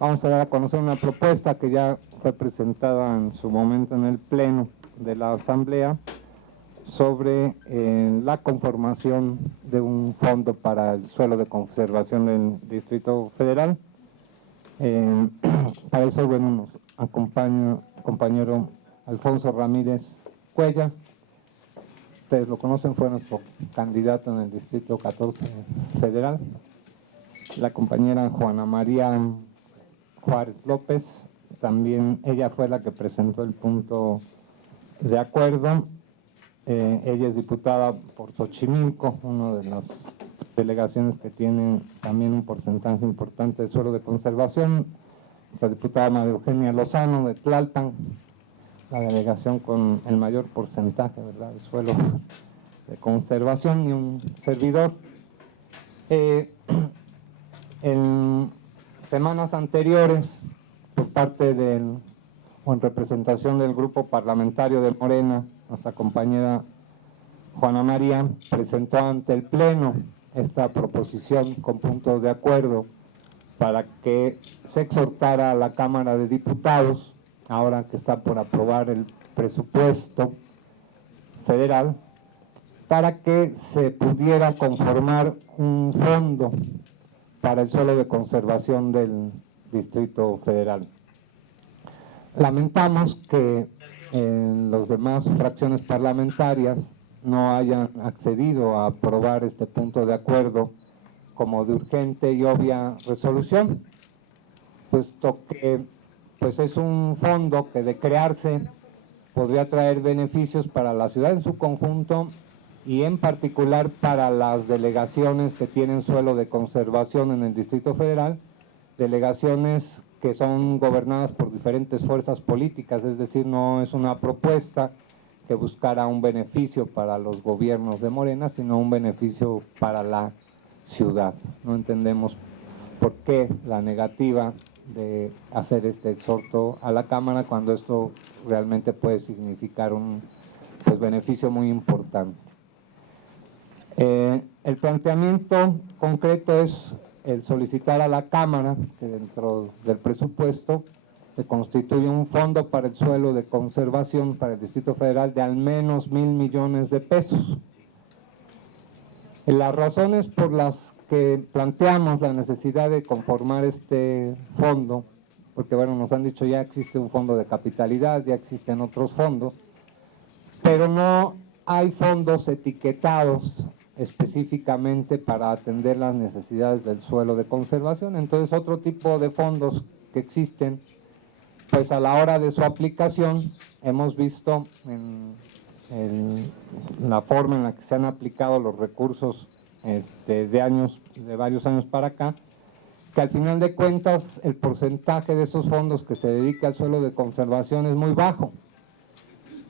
Vamos a dar a conocer una propuesta que ya fue presentada en su momento en el Pleno de la Asamblea sobre la conformación de un fondo para el suelo de conservación del Distrito Federal. Para eso, bueno, nos acompaña el compañero Alfonso Ramírez Cuellar. Ustedes lo conocen, fue nuestro candidato en el Distrito 14 Federal. La compañera Juana María Juárez López, también ella fue la que presentó el punto de acuerdo. Ella es diputada por Xochimilco, una de las delegaciones que tienen también un porcentaje importante de suelo de conservación. La diputada María Eugenia Lozano de Tlalpan, la delegación con el mayor porcentaje, ¿verdad?, de suelo de conservación, y un servidor. En semanas anteriores, por parte o en representación del grupo parlamentario de Morena, nuestra compañera Juana María presentó ante el Pleno esta proposición con puntos de acuerdo para que se exhortara a la Cámara de Diputados, ahora que está por aprobar el presupuesto federal, para que se pudiera conformar un fondo para el suelo de conservación del Distrito Federal. Lamentamos que en las demás fracciones parlamentarias no hayan accedido a aprobar este punto de acuerdo como de urgente y obvia resolución, puesto que pues es un fondo que de crearse podría traer beneficios para la ciudad en su conjunto y en particular para las delegaciones que tienen suelo de conservación en el Distrito Federal, delegaciones que son gobernadas por diferentes fuerzas políticas, es decir, no es una propuesta que buscara un beneficio para los gobiernos de Morena, sino un beneficio para la ciudad. No entendemos por qué la negativa de hacer este exhorto a la Cámara cuando esto realmente puede significar un beneficio muy importante. El planteamiento concreto es el solicitar a la Cámara que dentro del presupuesto se constituya un fondo para el suelo de conservación para el Distrito Federal de al menos 1,000 millones de pesos. Las razones por las que planteamos la necesidad de conformar este fondo, porque bueno, nos han dicho ya existe un fondo de capitalidad, ya existen otros fondos, pero no hay fondos etiquetados específicamente para atender las necesidades del suelo de conservación. Entonces, otro tipo de fondos que existen, pues a la hora de su aplicación, hemos visto en la forma en la que se han aplicado los recursos de varios años para acá, que al final de cuentas el porcentaje de esos fondos que se dedica al suelo de conservación es muy bajo.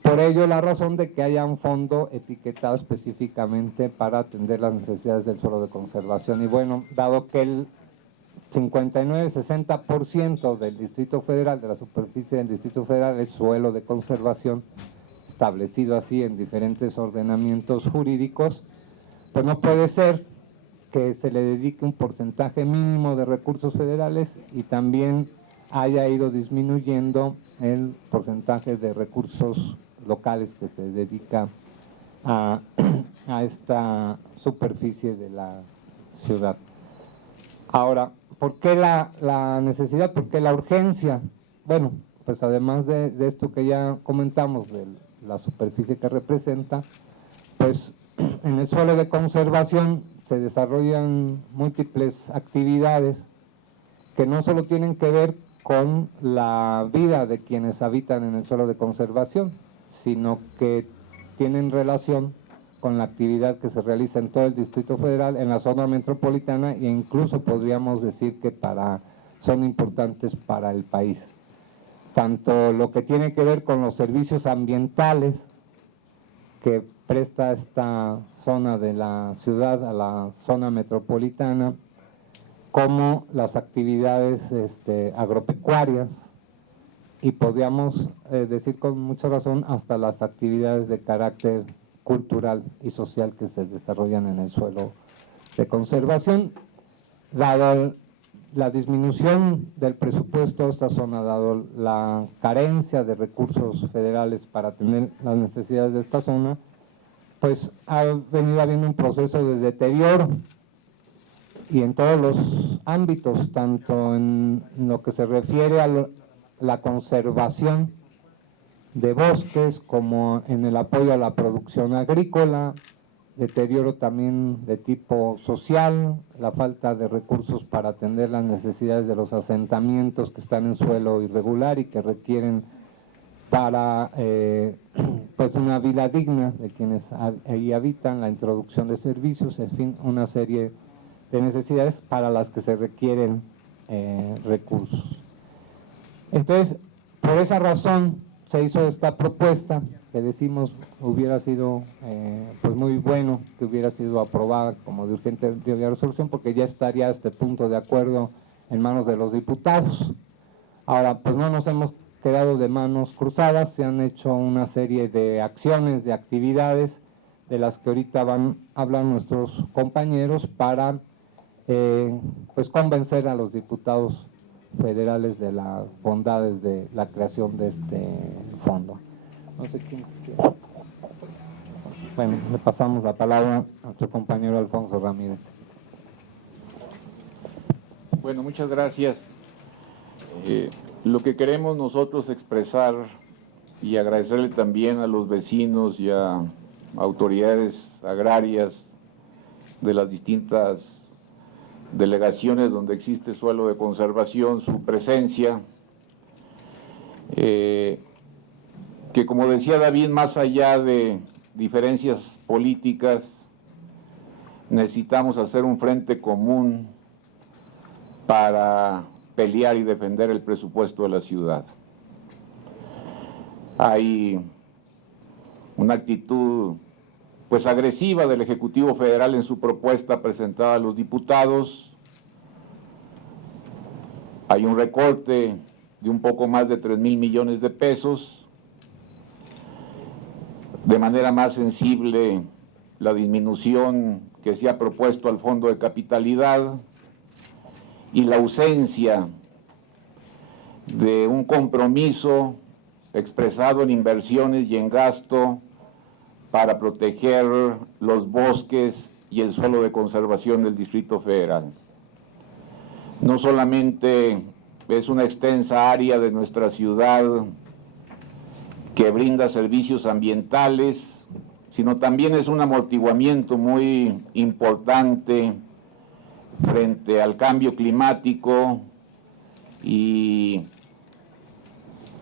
Por ello, la razón de que haya un fondo etiquetado específicamente para atender las necesidades del suelo de conservación. Y bueno, dado que el 59-60% del Distrito Federal, de la superficie del Distrito Federal, es suelo de conservación, establecido así en diferentes ordenamientos jurídicos, pues no puede ser que se le dedique un porcentaje mínimo de recursos federales y también haya ido disminuyendo el porcentaje de recursos locales que se dedica a esta superficie de la ciudad. Ahora, ¿por qué la necesidad? ¿Por qué la urgencia? Bueno, pues además de esto que ya comentamos, de la superficie que representa, pues en el suelo de conservación se desarrollan múltiples actividades que no solo tienen que ver con la vida de quienes habitan en el suelo de conservación, sino que tienen relación con la actividad que se realiza en todo el Distrito Federal, en la zona metropolitana, e incluso podríamos decir que son importantes para el país. Tanto lo que tiene que ver con los servicios ambientales que presta esta zona de la ciudad a la zona metropolitana, como las actividades agropecuarias, y podríamos decir con mucha razón hasta las actividades de carácter cultural y social que se desarrollan en el suelo de conservación. Dado la disminución del presupuesto de esta zona, dado la carencia de recursos federales para atender las necesidades de esta zona, pues ha venido habiendo un proceso de deterioro y en todos los ámbitos, tanto en lo que se refiere a la conservación de bosques como en el apoyo a la producción agrícola, deterioro también de tipo social, la falta de recursos para atender las necesidades de los asentamientos que están en suelo irregular y que requieren para pues una vida digna de quienes ahí habitan, la introducción de servicios, en fin, una serie de necesidades para las que se requieren recursos. Entonces, por esa razón se hizo esta propuesta que decimos hubiera sido pues muy bueno que hubiera sido aprobada como de urgente de resolución, porque ya estaría este punto de acuerdo en manos de los diputados. Ahora, pues no nos hemos quedado de manos cruzadas, se han hecho una serie de acciones, de actividades, de las que ahorita van a hablar nuestros compañeros para pues convencer a los diputados federales de las bondades de la creación de este fondo. No sé quién quisiera. Bueno, le pasamos la palabra a nuestro compañero Alfonso Ramírez. Bueno, muchas gracias. Lo que queremos nosotros expresar y agradecerle también a los vecinos y a autoridades agrarias de las distintas delegaciones donde existe suelo de conservación, su presencia, que como decía David, más allá de diferencias políticas, necesitamos hacer un frente común para pelear y defender el presupuesto de la ciudad. Hay una actitud pues agresiva del Ejecutivo Federal en su propuesta presentada a los diputados. Hay un recorte de un poco más de 3,000 millones de pesos. De manera más sensible, la disminución que se ha propuesto al Fondo de Capitalidad y la ausencia de un compromiso expresado en inversiones y en gasto para proteger los bosques y el suelo de conservación del Distrito Federal. No solamente es una extensa área de nuestra ciudad que brinda servicios ambientales, sino también es un amortiguamiento muy importante frente al cambio climático y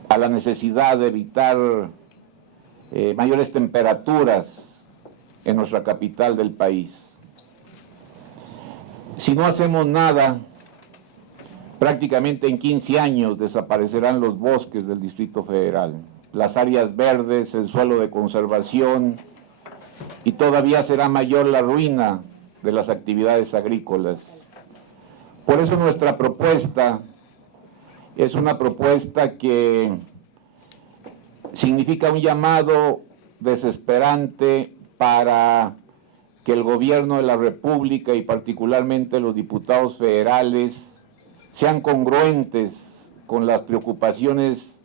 a la necesidad de evitar mayores temperaturas en nuestra capital del país. Si no hacemos nada, prácticamente en 15 años desaparecerán los bosques del Distrito Federal, las áreas verdes, el suelo de conservación, y todavía será mayor la ruina de las actividades agrícolas. Por eso nuestra propuesta es una propuesta que significa un llamado desesperante para que el gobierno de la República y particularmente los diputados federales sean congruentes con las preocupaciones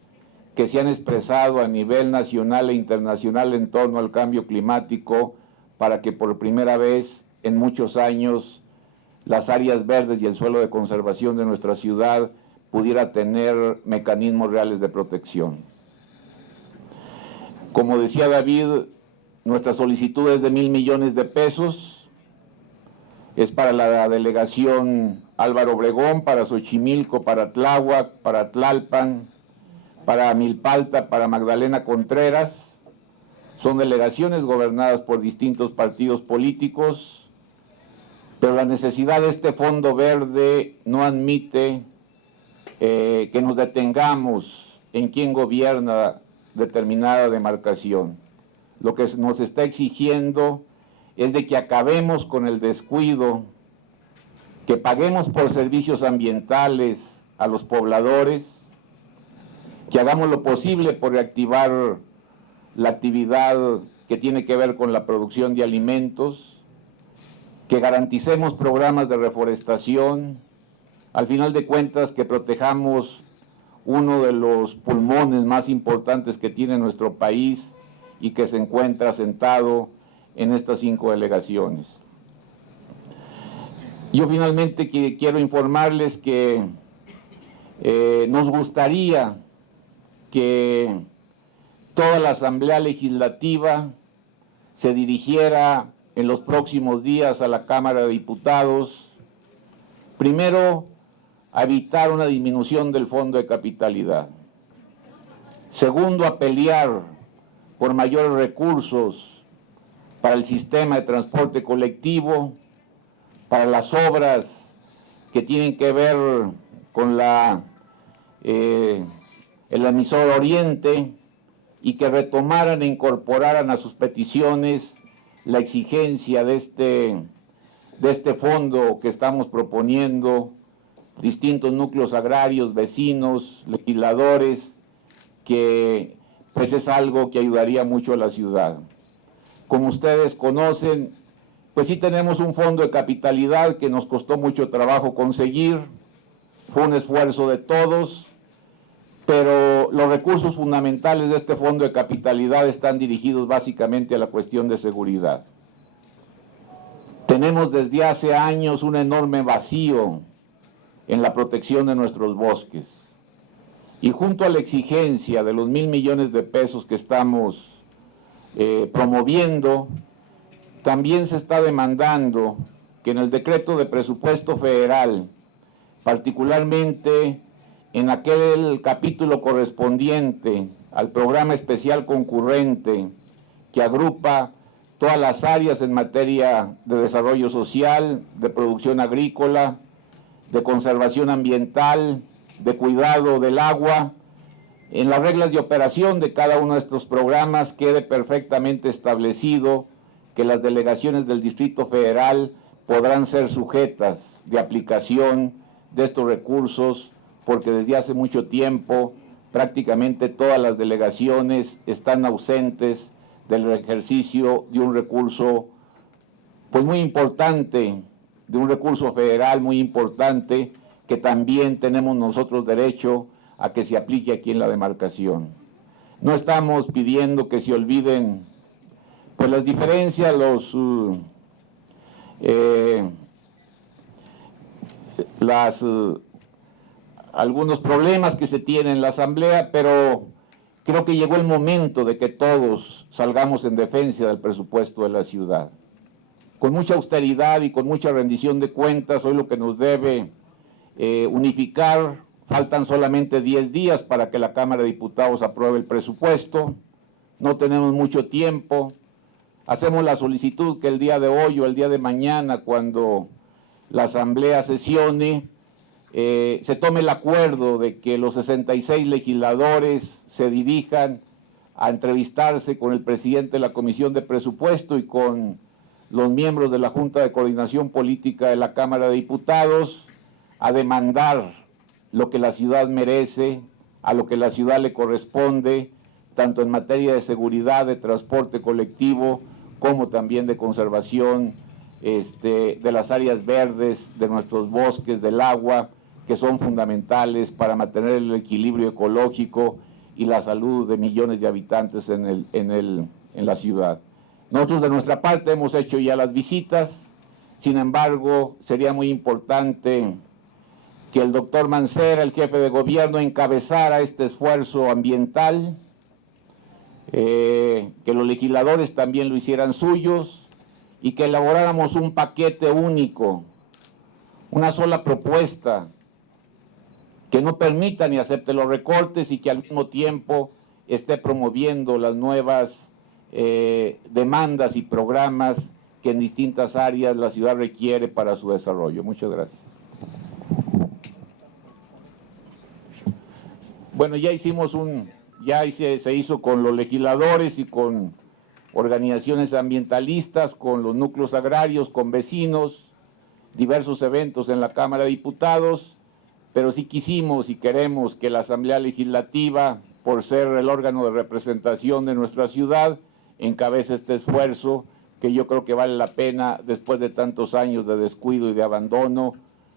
que se han expresado a nivel nacional e internacional en torno al cambio climático, para que por primera vez en muchos años las áreas verdes y el suelo de conservación de nuestra ciudad pudiera tener mecanismos reales de protección. Como decía David, nuestra solicitud es de 1,000 millones de pesos, es para la delegación Álvaro Obregón, para Xochimilco, para Tláhuac, para Tlalpan, para Milpalta, para Magdalena Contreras. Son delegaciones gobernadas por distintos partidos políticos, pero la necesidad de este fondo verde no admite que nos detengamos en quién gobierna determinada demarcación. Lo que nos está exigiendo es de que acabemos con el descuido, que paguemos por servicios ambientales a los pobladores, que hagamos lo posible por reactivar la actividad que tiene que ver con la producción de alimentos, que garanticemos programas de reforestación, al final de cuentas, que protejamos uno de los pulmones más importantes que tiene nuestro país y que se encuentra sentado en estas 5 delegaciones. Yo finalmente quiero informarles que nos gustaría que toda la Asamblea Legislativa se dirigiera en los próximos días a la Cámara de Diputados, primero, a evitar una disminución del fondo de capitalidad. Segundo, a pelear por mayores recursos para el sistema de transporte colectivo, para las obras que tienen que ver con el emisor Oriente, y que retomaran e incorporaran a sus peticiones la exigencia de este fondo que estamos proponiendo, distintos núcleos agrarios, vecinos, legisladores, que pues es algo que ayudaría mucho a la ciudad. Como ustedes conocen, pues sí tenemos un fondo de capitalidad que nos costó mucho trabajo conseguir, fue un esfuerzo de todos, pero los recursos fundamentales de este fondo de capitalidad están dirigidos básicamente a la cuestión de seguridad. Tenemos desde hace años un enorme vacío en la protección de nuestros bosques. Y junto a la exigencia de los 1,000 millones de pesos que estamos promoviendo, también se está demandando que en el decreto de presupuesto federal, particularmente en aquel capítulo correspondiente al programa especial concurrente que agrupa todas las áreas en materia de desarrollo social, de producción agrícola, de conservación ambiental, de cuidado del agua, en las reglas de operación de cada uno de estos programas quede perfectamente establecido que las delegaciones del Distrito Federal podrán ser sujetas de aplicación de estos recursos, porque desde hace mucho tiempo prácticamente todas las delegaciones están ausentes del ejercicio de un recurso pues muy importante, de un recurso federal muy importante que también tenemos nosotros derecho a que se aplique aquí en la demarcación. No estamos pidiendo que se olviden pues las diferencias, algunos problemas que se tienen en la Asamblea, pero creo que llegó el momento de que todos salgamos en defensa del presupuesto de la ciudad. Con mucha austeridad y con mucha rendición de cuentas, hoy lo que nos debe unificar, faltan solamente 10 días para que la Cámara de Diputados apruebe el presupuesto, no tenemos mucho tiempo, hacemos la solicitud que el día de hoy o el día de mañana, cuando la Asamblea sesione, se tome el acuerdo de que los 66 legisladores se dirijan a entrevistarse con el presidente de la Comisión de Presupuesto y con los miembros de la Junta de Coordinación Política de la Cámara de Diputados a demandar lo que la ciudad merece, a lo que la ciudad le corresponde, tanto en materia de seguridad, de transporte colectivo, como también de conservación de las áreas verdes, de nuestros bosques, del agua, que son fundamentales para mantener el equilibrio ecológico y la salud de millones de habitantes en la ciudad. Nosotros de nuestra parte hemos hecho ya las visitas, sin embargo, sería muy importante que el doctor Mancera, el jefe de gobierno, encabezara este esfuerzo ambiental, que los legisladores también lo hicieran suyos y que elaboráramos un paquete único, una sola propuesta que no permita ni acepte los recortes y que al mismo tiempo esté promoviendo las nuevas demandas y programas que en distintas áreas la ciudad requiere para su desarrollo. Muchas gracias. Bueno, ya se hizo con los legisladores y con organizaciones ambientalistas, con los núcleos agrarios, con vecinos, diversos eventos en la Cámara de Diputados, pero sí quisimos y queremos que la Asamblea Legislativa, por ser el órgano de representación de nuestra ciudad, encabece este esfuerzo que yo creo que vale la pena después de tantos años de descuido y de abandono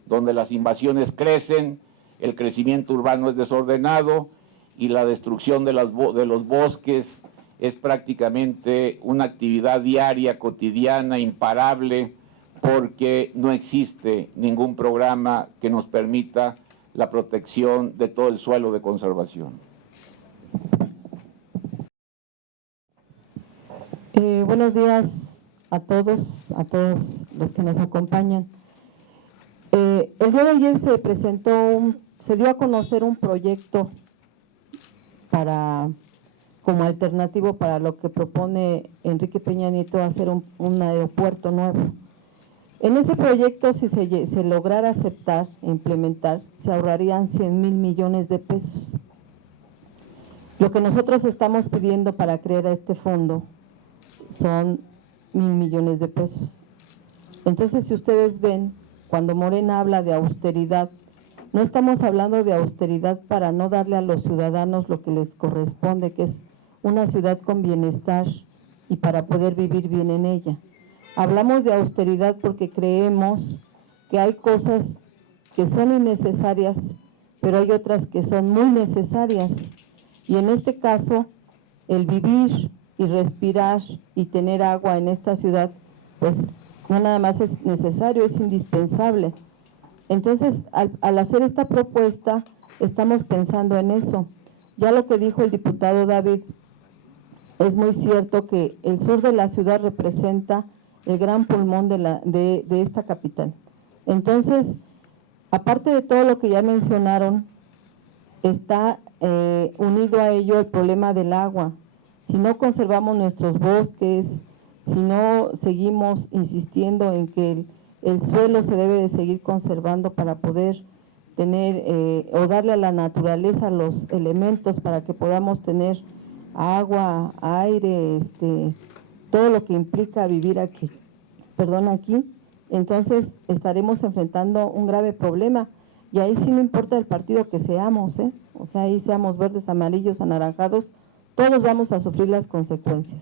donde las invasiones crecen, el crecimiento urbano es desordenado y la destrucción de los bosques es prácticamente una actividad diaria, cotidiana, imparable, porque no existe ningún programa que nos permita la protección de todo el suelo de conservación. Buenos días a todos los que nos acompañan. El día de ayer se dio a conocer un proyecto como alternativo para lo que propone Enrique Peña Nieto, hacer un aeropuerto nuevo. En ese proyecto, si se lograra aceptar e implementar, se ahorrarían 100,000 millones de pesos. Lo que nosotros estamos pidiendo para crear este fondo son 1,000 millones de pesos. Entonces, si ustedes ven, cuando Morena habla de austeridad, no estamos hablando de austeridad para no darle a los ciudadanos lo que les corresponde, que es una ciudad con bienestar y para poder vivir bien en ella. Hablamos de austeridad porque creemos que hay cosas que son innecesarias, pero hay otras que son muy necesarias. Y en este caso, el vivir y respirar y tener agua en esta ciudad, pues no nada más es necesario, es indispensable. Entonces, al hacer esta propuesta, estamos pensando en eso. Ya lo que dijo el diputado David, es muy cierto que el sur de la ciudad representa el gran pulmón de esta capital. Entonces, aparte de todo lo que ya mencionaron, está unido a ello el problema del agua. Si no conservamos nuestros bosques, si no seguimos insistiendo en que el suelo se debe de seguir conservando para poder tener o darle a la naturaleza los elementos para que podamos tener agua, aire, todo lo que implica vivir aquí, entonces estaremos enfrentando un grave problema. Y ahí sí no importa el partido que seamos, o sea, ahí seamos verdes, amarillos, anaranjados, todos vamos a sufrir las consecuencias.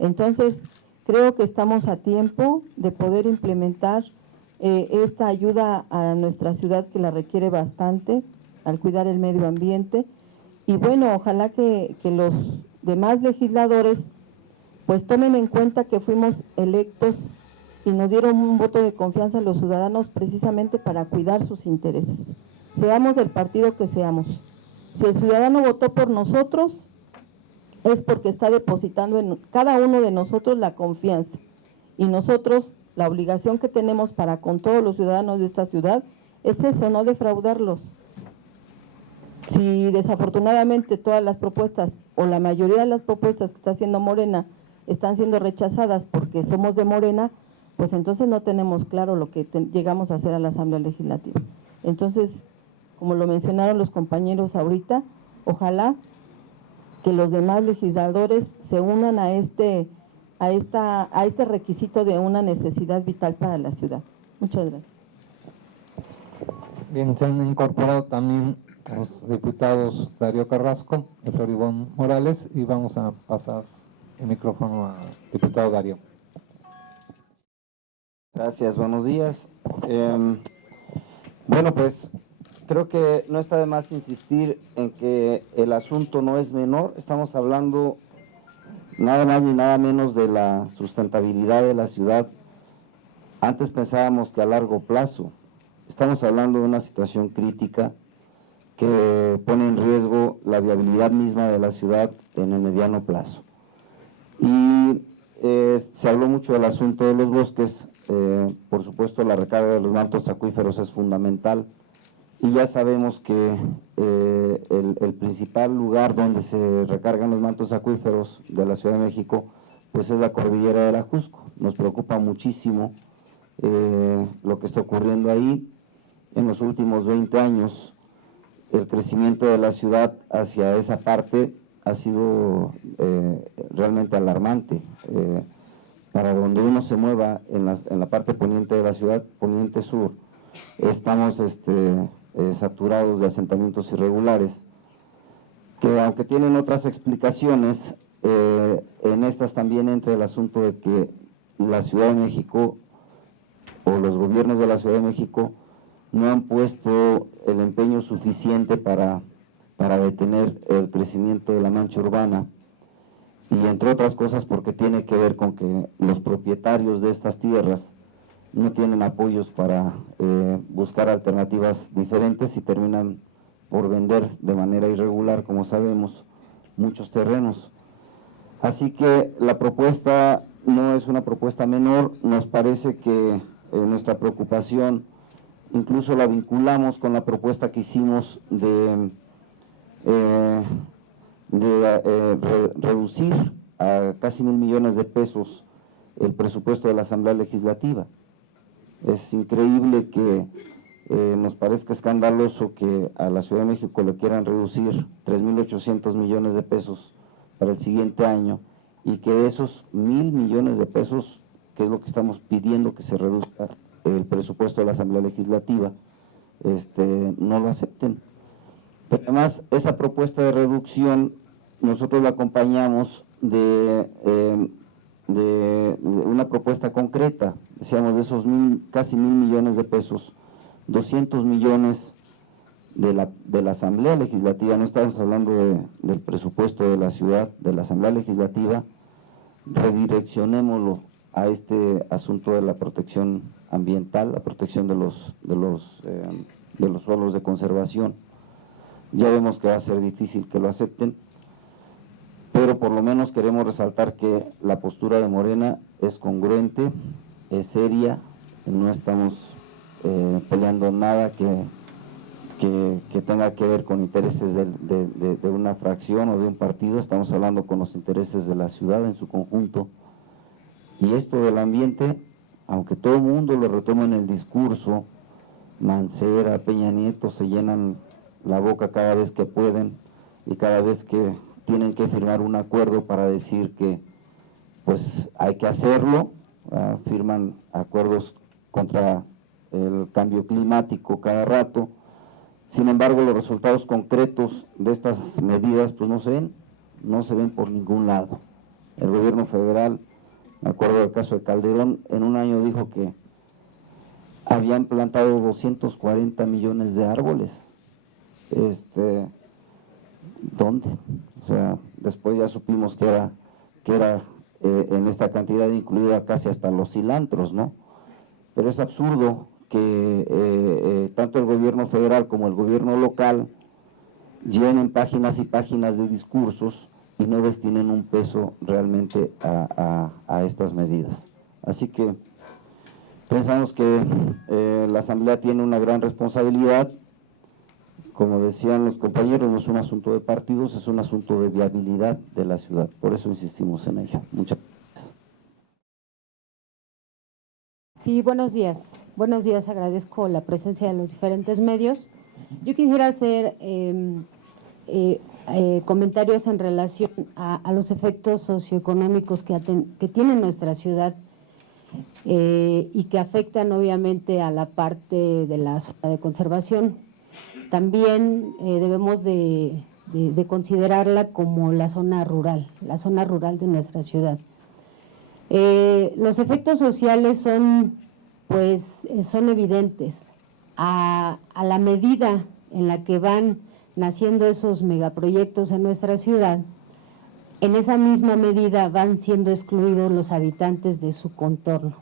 Entonces, creo que estamos a tiempo de poder implementar esta ayuda a nuestra ciudad, que la requiere bastante al cuidar el medio ambiente. Y bueno, ojalá que los demás legisladores pues tomen en cuenta que fuimos electos y nos dieron un voto de confianza a los ciudadanos precisamente para cuidar sus intereses. Seamos del partido que seamos. Si el ciudadano votó por nosotros, es porque está depositando en cada uno de nosotros la confianza. Y nosotros, la obligación que tenemos para con todos los ciudadanos de esta ciudad, es eso, no defraudarlos. Si desafortunadamente todas las propuestas, o la mayoría de las propuestas que está haciendo Morena, están siendo rechazadas porque somos de Morena, pues entonces no tenemos claro lo que llegamos a hacer a la Asamblea Legislativa. Entonces, como lo mencionaron los compañeros ahorita, ojalá que los demás legisladores se unan a este requisito de una necesidad vital para la ciudad. Muchas gracias. Bien, se han incorporado también los diputados Darío Carrasco y Floribón Morales, y vamos a pasar el micrófono al diputado Darío. Gracias, buenos días. Bueno, pues creo que no está de más insistir en que el asunto no es menor. Estamos hablando nada más ni nada menos de la sustentabilidad de la ciudad. Antes pensábamos que a largo plazo. Estamos hablando de una situación crítica que pone en riesgo la viabilidad misma de la ciudad en el mediano plazo. Y se habló mucho del asunto de los bosques. Por supuesto, la recarga de los mantos acuíferos es fundamental, y ya sabemos que el principal lugar donde se recargan los mantos acuíferos de la Ciudad de México pues es la cordillera del Ajusco. Nos preocupa muchísimo lo que está ocurriendo ahí. En los últimos 20 años el crecimiento de la ciudad hacia esa parte ha sido realmente alarmante. Para donde uno se mueva en la parte poniente de la ciudad, poniente sur, estamos saturados de asentamientos irregulares, que aunque tienen otras explicaciones, en estas también entra el asunto de que la Ciudad de México o los gobiernos de la Ciudad de México no han puesto el empeño suficiente para detener el crecimiento de la mancha urbana, y entre otras cosas porque tiene que ver con que los propietarios de estas tierras no tienen apoyos para buscar alternativas diferentes y terminan por vender de manera irregular, como sabemos, muchos terrenos. Así que la propuesta no es una propuesta menor. Nos parece que nuestra preocupación incluso la vinculamos con la propuesta que hicimos de reducir a casi 1,000 millones de pesos el presupuesto de la Asamblea Legislativa. Es increíble que nos parezca escandaloso que a la Ciudad de México le quieran reducir 3,800 millones de pesos para el siguiente año, y que de esos 1,000 millones de pesos, que es lo que estamos pidiendo que se reduzca el presupuesto de la Asamblea Legislativa, no lo acepten. Pero además, esa propuesta de reducción nosotros la acompañamos de una propuesta concreta. Decíamos, de esos casi 1,000 millones de pesos, 200 millones de la Asamblea Legislativa, no estamos hablando del presupuesto de la ciudad, de la Asamblea Legislativa, redireccionémoslo a este asunto de la protección ambiental, la protección de los suelos de conservación. Ya vemos que va a ser difícil que lo acepten, pero por lo menos queremos resaltar que la postura de Morena es congruente, es seria, no estamos peleando nada que tenga que ver con intereses de una fracción o de un partido. Estamos hablando con los intereses de la ciudad en su conjunto. Y esto del ambiente, aunque todo el mundo lo retoma en el discurso, Mancera, Peña Nieto se llenan la boca cada vez que pueden y cada vez que tienen que firmar un acuerdo para decir que pues hay que hacerlo, firman acuerdos contra el cambio climático cada rato. Sin embargo, los resultados concretos de estas medidas pues no se ven por ningún lado. El gobierno federal, me acuerdo del caso de Calderón, en un año dijo que habían plantado 240 millones de árboles. ¿Dónde? O sea, después ya supimos que era en esta cantidad incluida casi hasta los cilantros, ¿no? Pero es absurdo que tanto el gobierno federal como el gobierno local llenen páginas y páginas de discursos y no destinen un peso realmente a estas medidas. Así que pensamos que la Asamblea tiene una gran responsabilidad. Como decían los compañeros, no es un asunto de partidos, es un asunto de viabilidad de la ciudad. Por eso insistimos en ello. Muchas gracias. Sí, buenos días. Buenos días, agradezco la presencia de los diferentes medios. Yo quisiera hacer comentarios en relación a los efectos socioeconómicos que tiene nuestra ciudad y que afectan obviamente a la parte de la zona de conservación. También debemos de considerarla como la zona rural de nuestra ciudad. Los efectos sociales son evidentes. A la medida en la que van naciendo esos megaproyectos en nuestra ciudad, en esa misma medida van siendo excluidos los habitantes de su contorno.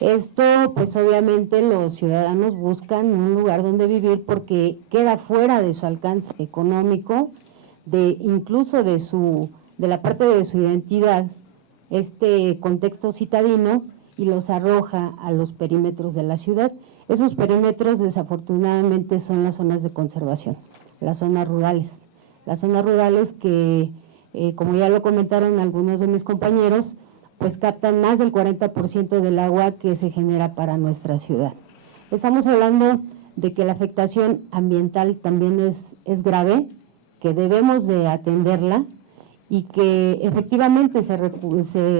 Esto, pues obviamente los ciudadanos buscan un lugar donde vivir porque queda fuera de su alcance económico, incluso de la parte de su identidad, este contexto citadino, y los arroja a los perímetros de la ciudad. Esos perímetros desafortunadamente son las zonas de conservación, las zonas rurales que, como ya lo comentaron algunos de mis compañeros, pues captan más del 40% del agua que se genera para nuestra ciudad. Estamos hablando de que la afectación ambiental también es grave, que debemos de atenderla y que efectivamente se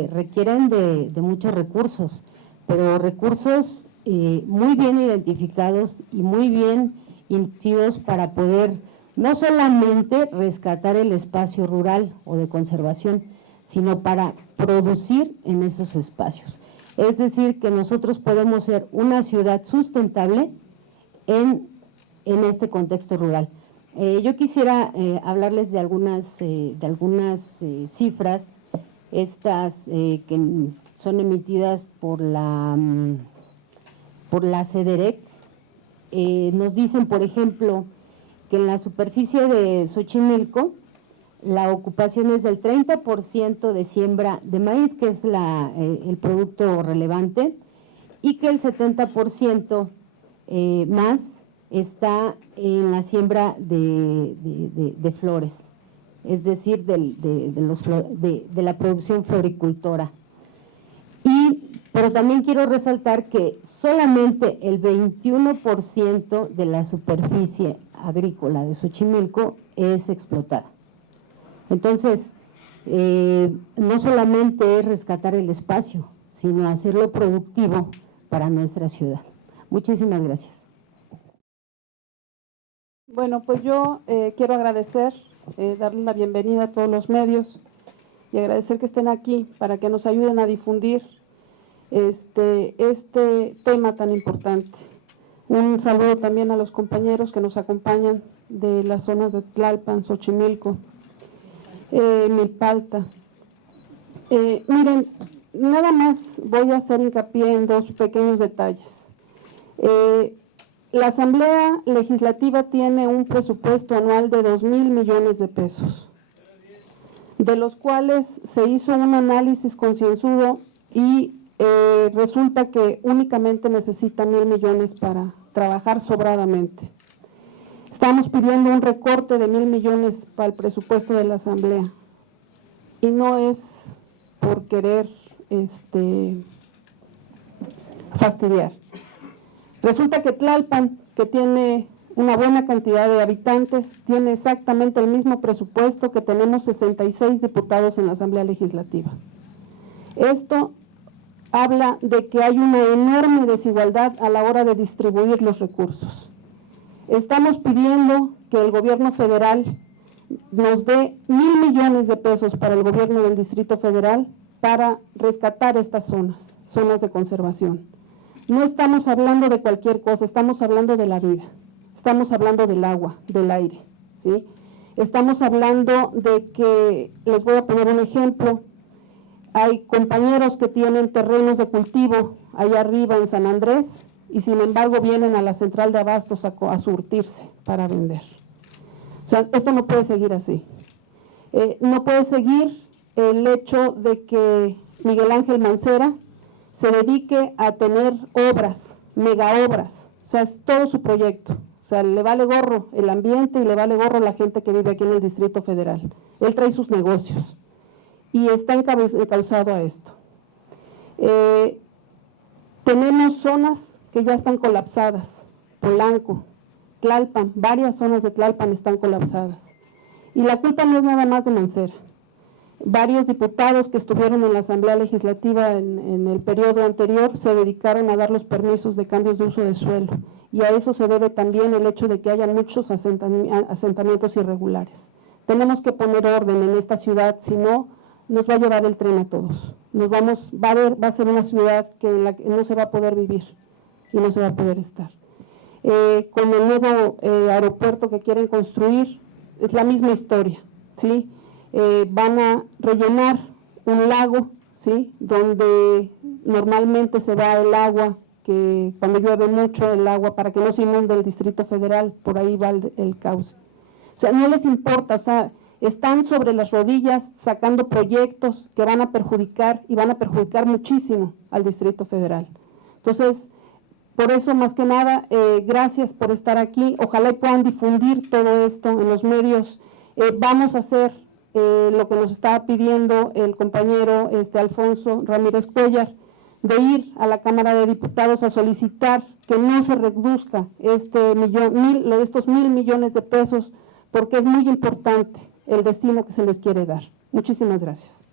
requieren de muchos recursos, pero recursos muy bien identificados y muy bien incididos para poder no solamente rescatar el espacio rural o de conservación, sino para producir en esos espacios. Es decir, que nosotros podemos ser una ciudad sustentable en este contexto rural. Yo quisiera hablarles de algunas cifras, estas que son emitidas por la CEDEREC. Nos dicen, por ejemplo, que en la superficie de Xochimilco la ocupación es del 30% de siembra de maíz, que es el producto relevante, y que el 70% más está en la siembra de flores, es decir, de la producción floricultora. Pero también quiero resaltar que solamente el 21% de la superficie agrícola de Xochimilco es explotada. Entonces, no solamente es rescatar el espacio, sino hacerlo productivo para nuestra ciudad. Muchísimas gracias. Bueno, pues yo quiero agradecer, darles la bienvenida a todos los medios y agradecer que estén aquí para que nos ayuden a difundir este tema tan importante. Un saludo también a los compañeros que nos acompañan de las zonas de Tlalpan, Xochimilco, Milpalta. Miren, nada más voy a hacer hincapié en dos pequeños detalles. La Asamblea Legislativa tiene un presupuesto anual de 2,000 millones de pesos, de los cuales se hizo un análisis concienzudo y resulta que únicamente necesita 1,000 millones para trabajar sobradamente. Estamos pidiendo un recorte de 1,000 millones para el presupuesto de la Asamblea y no es por querer fastidiar. Resulta que Tlalpan, que tiene una buena cantidad de habitantes, tiene exactamente el mismo presupuesto que tenemos 66 diputados en la Asamblea Legislativa. Esto habla de que hay una enorme desigualdad a la hora de distribuir los recursos. Estamos pidiendo que el gobierno federal nos dé 1,000 millones de pesos para el gobierno del Distrito Federal para rescatar estas zonas de conservación. No estamos hablando de cualquier cosa, estamos hablando de la vida, estamos hablando del agua, del aire, ¿sí? Estamos hablando de que, les voy a poner un ejemplo, hay compañeros que tienen terrenos de cultivo allá arriba en San Andrés y sin embargo vienen a la central de abastos a surtirse para vender. O sea, esto no puede seguir así. No puede seguir el hecho de que Miguel Ángel Mancera se dedique a tener obras, mega obras, o sea, es todo su proyecto. O sea, le vale gorro el ambiente y le vale gorro la gente que vive aquí en el Distrito Federal. Él trae sus negocios y está encauzado a esto. Tenemos zonas que ya están colapsadas, Polanco, Tlalpan, varias zonas de Tlalpan están colapsadas. Y la culpa no es nada más de Mancera. Varios diputados que estuvieron en la Asamblea Legislativa en el periodo anterior se dedicaron a dar los permisos de cambios de uso de suelo. Y a eso se debe también el hecho de que haya muchos asentamientos irregulares. Tenemos que poner orden en esta ciudad, si no, nos va a llevar el tren a todos. Va a ser una ciudad en la que no se va a poder vivir y no se va a poder estar. Con el nuevo aeropuerto que quieren construir, es la misma historia, ¿sí? Van a rellenar un lago, ¿sí? Donde normalmente se va el agua, que cuando llueve mucho el agua, para que no se inunde el Distrito Federal, por ahí va el cauce. O sea, no les importa, o sea, están sobre las rodillas sacando proyectos que van a perjudicar y van a perjudicar muchísimo al Distrito Federal. Entonces, por eso, más que nada, gracias por estar aquí. Ojalá y puedan difundir todo esto en los medios. Vamos a hacer lo que nos está pidiendo el compañero Alfonso Ramírez Cuellar, de ir a la Cámara de Diputados a solicitar que no se reduzca estos 1,000 millones de pesos, porque es muy importante el destino que se les quiere dar. Muchísimas gracias.